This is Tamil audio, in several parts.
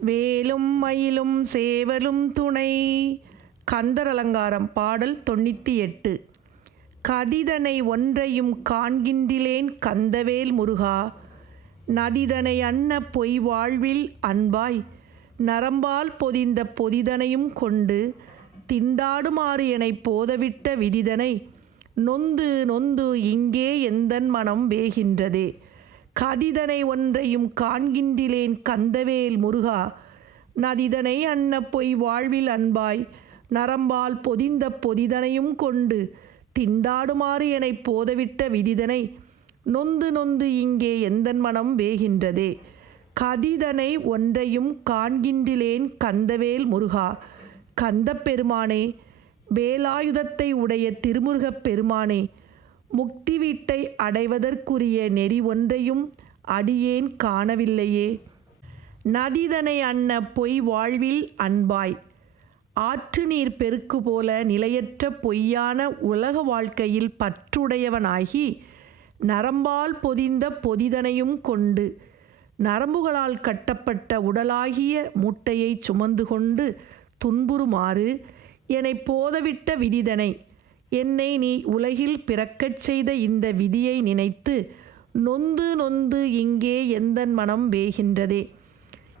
வேலும் மயிலும் சேவலும் துணை. கந்தர் அலங்காரம் பாடல் தொண்ணூற்றி எட்டு கதிதனை ஒன்றையும் காண்கின்றிலேன் கந்தவேல் முருகா. நதிதனை அன்ன பொய் வாழ்வில் அன்பாய். நரம்பால் பொதிந்த பொதிதனையும் கொண்டு திண்டாடுமாறு எனைப் போதவிட்ட விதிதனை. நொந்து நொந்து இங்கே எந்தன் மனம் வேகின்றதே. கதிதனை ஒன்றையும் காண்கின்றிலேன் கந்தவேல் முருகா. நதிதனை அன்ன பொய் வாழ்வில் அன்பாய் நரம்பால் பொதிந்த பொதிதனையும் கொண்டு திண்டாடுமாறு எனைப் போதவிட்ட விதிதனை நொந்து நொந்து இங்கே எந்தன் மனம் வேகின்றதே. கதிதனை ஒன்றையும் காண்கின்றிலேன் கந்தவேல் முருகா. கந்தப் பெருமானே வேலாயுதத்தை உடைய திருமுருகப் பெருமானே முக்தி வீட்டை அடைவதற்குரிய நெறி ஒன்றையும் அடியேன் காணவில்லையே. நதிதனை அன்ன பொய் வாழ்வில் அன்பாய். ஆற்று நீர் பெருக்கு போல நிலையற்ற பொய்யான உலக வாழ்க்கையில் பற்றுடையவனாகி நரம்பால் பொதிந்த பொதிதனையும் கொண்டு நரம்புகளால் கட்டப்பட்ட உடலாகிய மூட்டையை சுமந்து கொண்டு துன்புறுமாறு என்னை போதவிட்ட விதிதனை என்னை நீ உலகில் பிறக்கச் செய்த இந்த விதியை நினைத்து நொந்து நொந்து இங்கே எந்தன் மனம் வேகின்றதே?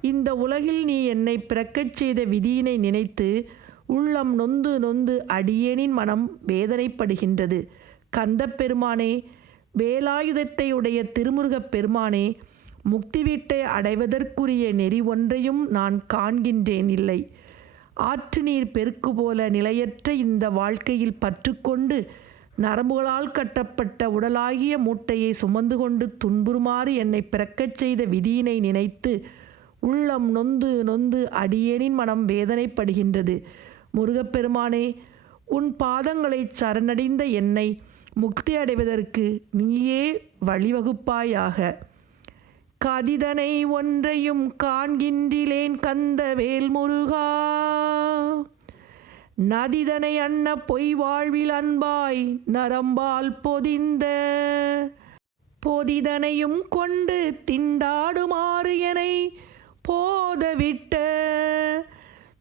இந்த உலகில் நீ என்னை பிறக்கச் செய்த விதியினை நினைத்து உள்ளம் நொந்து நொந்து அடியேனின் மனம் வேதனைப்படுகின்றது. கந்தப் பெருமானே வேலாயுதத்தை உடைய திருமுருகப் பெருமானே முக்தி வீட்டை அடைவதற்குரிய நெறி ஒன்றையும் நான் காண்கின்றேன் இல்லை. ஆற்று நீர் பெருக்கு போல நிலையற்ற இந்த வாழ்க்கையில் பற்றுக்கொண்டு நரம்புகளால் கட்டப்பட்ட உடலாகிய மூட்டையை சுமந்து கொண்டு துன்புறுமாறு என்னை பிறக்கச் செய்த விதியினை நினைத்து உள்ளம் நொந்து நொந்து அடியேனின் மனம் வேதனைப்படுகின்றது. முருகப்பெருமானே உன் பாதங்களை சரணடைந்த என்னை முக்தி அடைவதற்கு நீயே வழிவகுப்பாயாக. கதிதனை ஒன்றையும் காண்கின்றிலேன் கந்த வேல் முருகா. நதிதனை அன்ன பொய் வாழ்வில் அன்பாய் நரம்பால் பொதிந்த பொதிதனையும் கொண்டு திண்டாடுமாறு எனை போதவிட்ட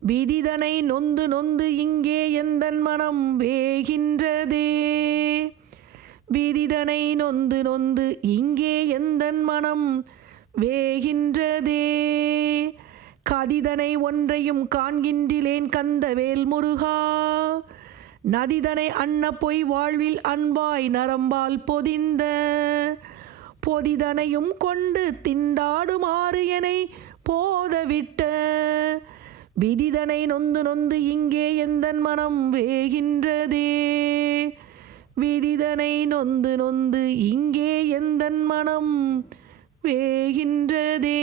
விதிதனை நொந்து நொந்து இங்கே எந்தன் மனம் வேகின்றதே. விதிதனை நொந்து நொந்து இங்கே எந்தன் மனம் வேகின்றதே. கதிதனை ஒன்றையும் காண்கின்றிலேன் கந்தவேல் முருகா. நதிதனை அன்ன பொய் வாழ்வில் அன்பாய் நரம்பால் பொதிந்த. பொதிதனையும் கொண்டு திண்டாடுமாறு எனை போதவிட்ட. விதிதனை நொந்து நொந்து இங்கே எந்தன் மனம் வேகின்றதே. விதிதனை நொந்து நொந்து இங்கே எந்தன் மனம் வேகின்றதே